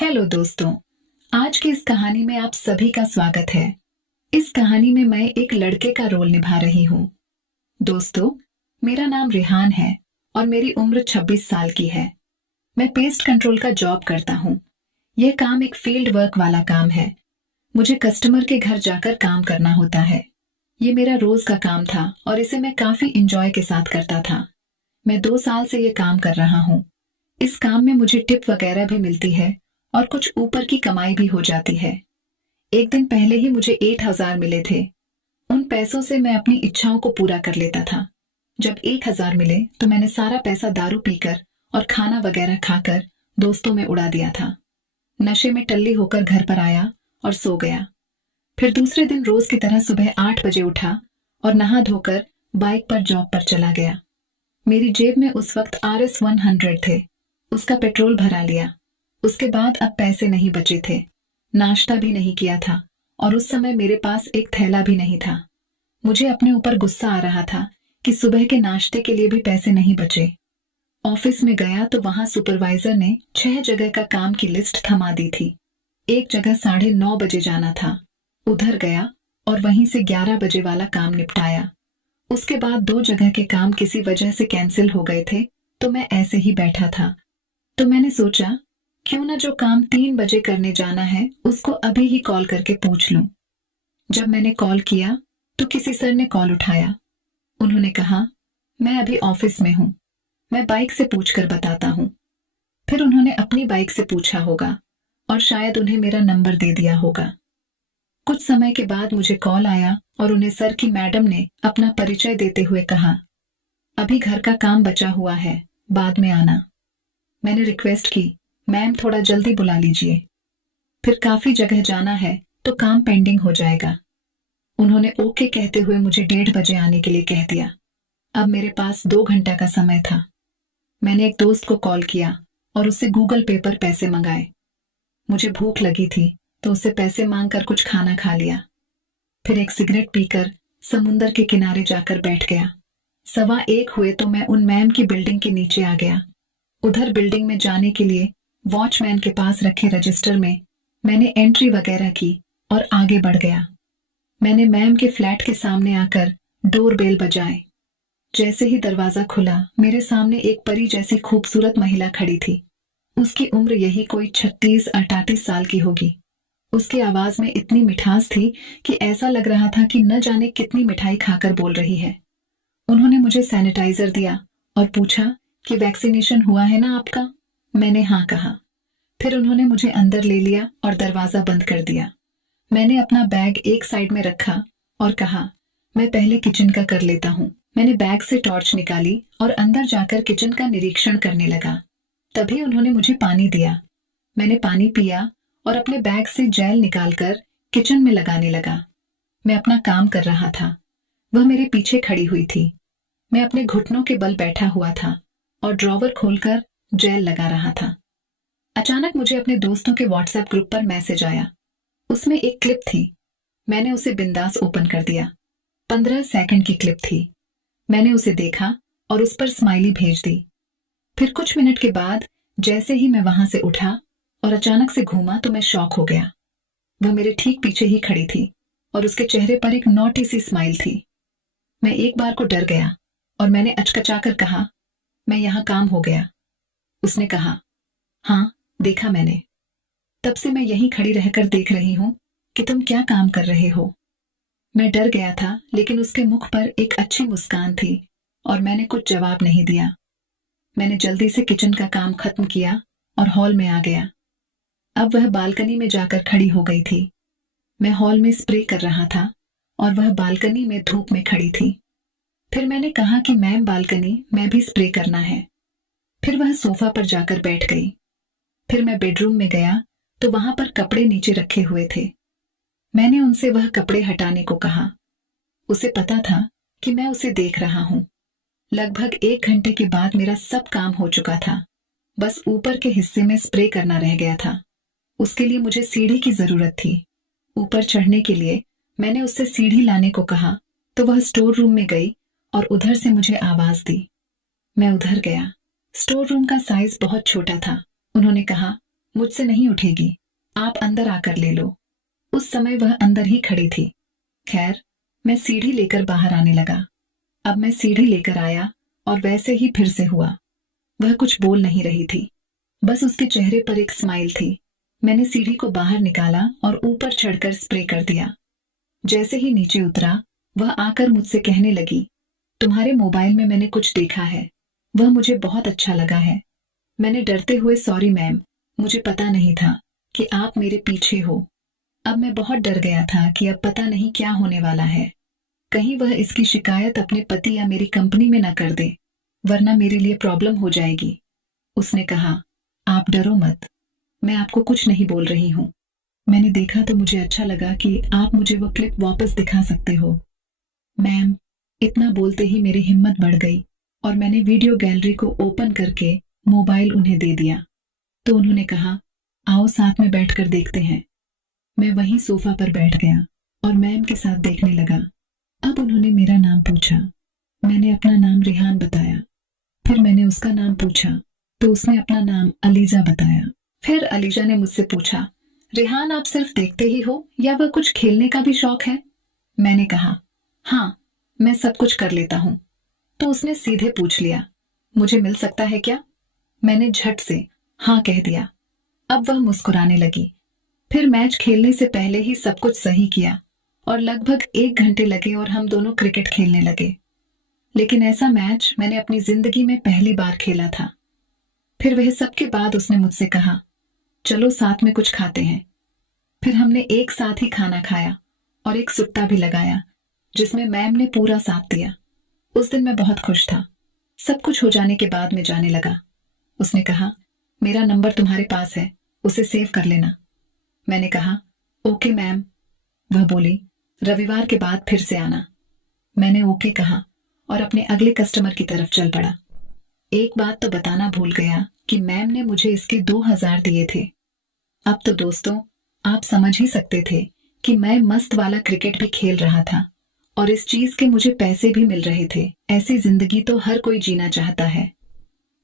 Hello दोस्तों। आज की इस कहानी में आप सभी का स्वागत है। इस कहानी में मैं एक लड़के का रोल निभा रही हूँ। दोस्तों, मेरा नाम रिहान है और मेरी उम्र 26 साल की है। मैं पेस्ट कंट्रोल का जॉब करता हूँ। यह काम एक फील्ड वर्क वाला काम है। मुझे कस्टमर के घर जाकर काम करना होता है। ये मेरा रोज का काम था और इसे मैं काफी इंजॉय के साथ करता था। मैं 2 साल से ये काम कर रहा हूँ। इस काम में मुझे टिप वगैरह भी मिलती है और कुछ ऊपर की कमाई भी हो जाती है। एक दिन पहले ही मुझे 8,000 मिले थे। उन पैसों से मैं अपनी इच्छाओं को पूरा कर लेता था। जब 1,000 मिले तो मैंने सारा पैसा दारू पीकर और खाना वगैरह खाकर दोस्तों में उड़ा दिया था। नशे में टल्ली होकर घर पर आया और सो गया। फिर दूसरे दिन रोज की तरह सुबह 8 बजे उठा और नहा धोकर बाइक पर जॉब पर चला गया। मेरी जेब में उस वक्त RS 100 थे। उसका पेट्रोल भरा लिया। उसके बाद अब पैसे नहीं बचे थे। नाश्ता भी नहीं किया था और उस समय मेरे पास एक थैला भी नहीं था। मुझे अपने ऊपर गुस्सा आ रहा था कि सुबह के नाश्ते के लिए भी पैसे नहीं बचे। ऑफिस में गया तो वहां सुपरवाइजर ने 6 जगह का काम की लिस्ट थमा दी थी। एक जगह 9:30 बजे जाना था। उधर गया और वहीं से 11 बजे वाला काम निपटाया। उसके बाद 2 जगह के काम किसी वजह से कैंसिल हो गए थे, तो मैं ऐसे ही बैठा था। तो मैंने सोचा क्यों ना जो काम 3 बजे करने जाना है उसको अभी ही कॉल करके पूछ लूं। जब मैंने कॉल किया तो किसी सर ने कॉल उठाया। उन्होंने कहा, मैं अभी ऑफिस में हूं, मैं बाइक से पूछकर बताता हूं। फिर उन्होंने अपनी बाइक से पूछा होगा और शायद उन्हें मेरा नंबर दे दिया होगा। कुछ समय के बाद मुझे कॉल आया और उन्हें सर की मैडम ने अपना परिचय देते हुए कहा, अभी घर का काम बचा हुआ है, बाद में आना। मैंने रिक्वेस्ट की, मैम थोड़ा जल्दी बुला लीजिए, फिर काफी जगह जाना है तो काम पेंडिंग हो जाएगा। उन्होंने ओके कहते हुए मुझे 1:30 बजे आने के लिए कह दिया। अब मेरे पास 2 घंटा का समय था। मैंने एक दोस्त को कॉल किया और उससे गूगल पे पर पैसे मंगाए। मुझे भूख लगी थी तो उससे पैसे मांगकर कुछ खाना खा लिया। फिर एक सिगरेट पीकर समुंदर के किनारे जाकर बैठ गया। 1:15 हुए तो मैं उन मैम की बिल्डिंग के नीचे आ गया। उधर बिल्डिंग में जाने के लिए वॉचमैन के पास रखे रजिस्टर में मैंने एंट्री वगैरह की और आगे बढ़ गया। मैंने मैम के फ्लैट के सामने आकर डोरबेल बजाए। जैसे ही दरवाजा खुला, मेरे सामने एक परी जैसी खूबसूरत महिला खड़ी थी। उसकी उम्र यही कोई 36-38 साल की होगी। उसकी आवाज में इतनी मिठास थी कि ऐसा लग रहा था कि न जाने कितनी मिठाई खाकर बोल रही है। उन्होंने मुझे सैनिटाइजर दिया और पूछा कि वैक्सीनेशन हुआ है ना आपका। मैंने हाँ कहा। फिर उन्होंने मुझे अंदर ले लिया और दरवाजा बंद कर दिया। मैंने अपना बैग एक साइड में रखा और कहा, मैं पहले किचन का कर लेता हूँ। मैंने बैग से टॉर्च निकाली और अंदर जाकर किचन का निरीक्षण करने लगा। तभी उन्होंने मुझे पानी दिया। मैंने पानी पिया और अपने बैग से जेल निकालकर किचन में लगाने लगा। मैं अपना काम कर रहा था। वह मेरे पीछे खड़ी हुई थी। मैं अपने घुटनों के बल बैठा हुआ था और ड्रॉवर खोलकर जेल लगा रहा था। अचानक मुझे अपने दोस्तों के व्हाट्सएप ग्रुप पर मैसेज आया। उसमें एक क्लिप थी। मैंने उसे बिंदास ओपन कर दिया। 15 सेकंड की क्लिप थी। मैंने उसे देखा और उस पर स्माइली भेज दी। फिर कुछ मिनट के बाद जैसे ही मैं वहां से उठा और अचानक से घूमा तो मैं शॉक हो गया। वह मेरे ठीक पीछे ही खड़ी थी और उसके चेहरे पर एक नॉटी सी स्माइल थी। मैं एक बार को डर गया और मैंने अचकचाकर कहा, मैं यहां काम हो गया। उसने कहा, हाँ देखा मैंने। तब से मैं यहीं खड़ी रहकर देख रही हूं कि तुम क्या काम कर रहे हो। मैं डर गया था लेकिन उसके मुख पर एक अच्छी मुस्कान थी और मैंने कुछ जवाब नहीं दिया। मैंने जल्दी से किचन का काम खत्म किया और हॉल में आ गया। अब वह बालकनी में जाकर खड़ी हो गई थी। मैं हॉल में स्प्रे कर रहा था और वह बालकनी में धूप में खड़ी थी। फिर मैंने कहा कि मैम बालकनी में भी स्प्रे करना है। फिर वह सोफा पर जाकर बैठ गई। फिर मैं बेडरूम में गया तो वहां पर कपड़े नीचे रखे हुए थे। मैंने उनसे वह कपड़े हटाने को कहा। उसे पता था कि मैं उसे देख रहा हूं। लगभग 1 घंटे के बाद मेरा सब काम हो चुका था। बस ऊपर के हिस्से में स्प्रे करना रह गया था। उसके लिए मुझे सीढ़ी की जरूरत थी। ऊपर चढ़ने के लिए मैंने उससे सीढ़ी लाने को कहा तो वह स्टोर रूम में गई और उधर से मुझे आवाज दी। मैं उधर गया। स्टोर रूम का साइज बहुत छोटा था। उन्होंने कहा, मुझसे नहीं उठेगी, आप अंदर आकर ले लो। उस समय वह अंदर ही खड़ी थी। खैर, मैं सीढ़ी लेकर बाहर आने लगा। अब मैं सीढ़ी लेकर आया और वैसे ही फिर से हुआ। वह कुछ बोल नहीं रही थी, बस उसके चेहरे पर एक स्माइल थी। मैंने सीढ़ी को बाहर निकाला और ऊपर चढ़कर स्प्रे कर दिया। जैसे ही नीचे उतरा, वह आकर मुझसे कहने लगी, तुम्हारे मोबाइल में मैंने कुछ देखा है, वह मुझे बहुत अच्छा लगा है। मैंने डरते हुए, सॉरी मैम, मुझे पता नहीं था कि आप मेरे पीछे हो। अब मैं बहुत डर गया था कि अब पता नहीं क्या होने वाला है। कहीं वह इसकी शिकायत अपने पति या मेरी कंपनी में न कर दे, वरना मेरे लिए प्रॉब्लम हो जाएगी। उसने कहा, आप डरो मत, मैं आपको कुछ नहीं बोल रही हूँ। मैंने देखा तो मुझे अच्छा लगा कि आप मुझे वो क्लिप वापस दिखा सकते हो। मैम, इतना बोलते ही मेरी हिम्मत बढ़ गई और मैंने वीडियो गैलरी को ओपन करके मोबाइल उन्हें दे दिया। तो उन्होंने कहा, आओ साथ में बैठकर देखते हैं। मैं वहीं सोफा पर बैठ गया और मैम के साथ देखने लगा। अब उन्होंने मेरा नाम पूछा। मैंने अपना नाम रिहान बताया। फिर मैंने उसका नाम पूछा तो उसने अपना नाम अलीजा बताया। फिर अलीजा ने मुझसे पूछा, रिहान, आप सिर्फ देखते ही हो या वह कुछ खेलने का भी शौक है? मैंने कहा, हाँ, मैं सब कुछ कर लेता हूँ। तो उसने सीधे पूछ लिया, मुझे मिल सकता है क्या? मैंने झट से हाँ कह दिया। अब वह मुस्कुराने लगी। फिर मैच खेलने से पहले ही सब कुछ सही किया और लगभग 1 घंटे लगे और हम दोनों क्रिकेट खेलने लगे। लेकिन ऐसा मैच मैंने अपनी जिंदगी में पहली बार खेला था। फिर वह सब के बाद उसने मुझसे कहा, चलो साथ में कुछ खाते हैं। फिर हमने एक साथ ही खाना खाया और एक सुट्टा भी लगाया, जिसमें मैम ने पूरा साथ दिया। उस दिन मैं बहुत खुश था। सब कुछ हो जाने के बाद मैं जाने लगा। उसने कहा, मेरा नंबर तुम्हारे पास है, उसे सेव कर लेना। मैंने कहा, ओके मैम। वह बोली, रविवार के बाद फिर से आना। मैंने ओके कहा और अपने अगले कस्टमर की तरफ चल पड़ा। एक बात तो बताना भूल गया कि मैम ने मुझे इसके 2000 दिए थे। अब तो दोस्तों, आप समझ ही सकते थे कि मैं मस्त वाला क्रिकेट भी खेल रहा था और इस चीज के मुझे पैसे भी मिल रहे थे। ऐसी जिंदगी तो हर कोई जीना चाहता है।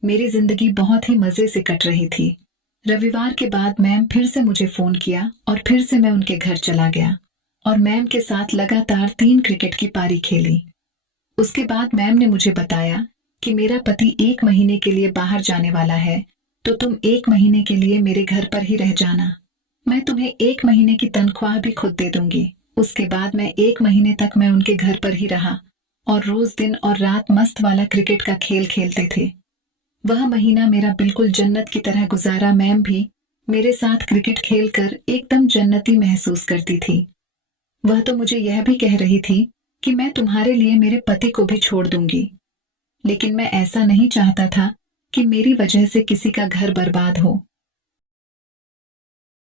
मेरी जिंदगी बहुत ही मजे से कट रही थी। रविवार के बाद मैम फिर से मुझे फोन किया और फिर से मैं उनके घर चला गया और मैम के साथ लगातार 3 क्रिकेट की पारी खेली। उसके बाद मैम ने मुझे बताया कि मेरा पति 1 महीने के लिए बाहर जाने वाला है, तो तुम 1 महीने के लिए मेरे घर पर ही रह जाना। मैं तुम्हें 1 महीने की तनख्वाह भी खुद दे दूंगी। उसके बाद मैं 1 महीने तक मैं उनके घर पर ही रहा और रोज दिन और रात मस्त वाला क्रिकेट का खेल खेलते थे। वह महीना मेरा बिल्कुल जन्नत की तरह गुजारा। मैम भी मेरे साथ क्रिकेट खेलकर एकदम जन्नती महसूस करती थी। वह तो मुझे यह भी कह रही थी कि मैं तुम्हारे लिए मेरे पति को भी छोड़ दूंगी। लेकिन मैं ऐसा नहीं चाहता था कि मेरी वजह से किसी का घर बर्बाद हो।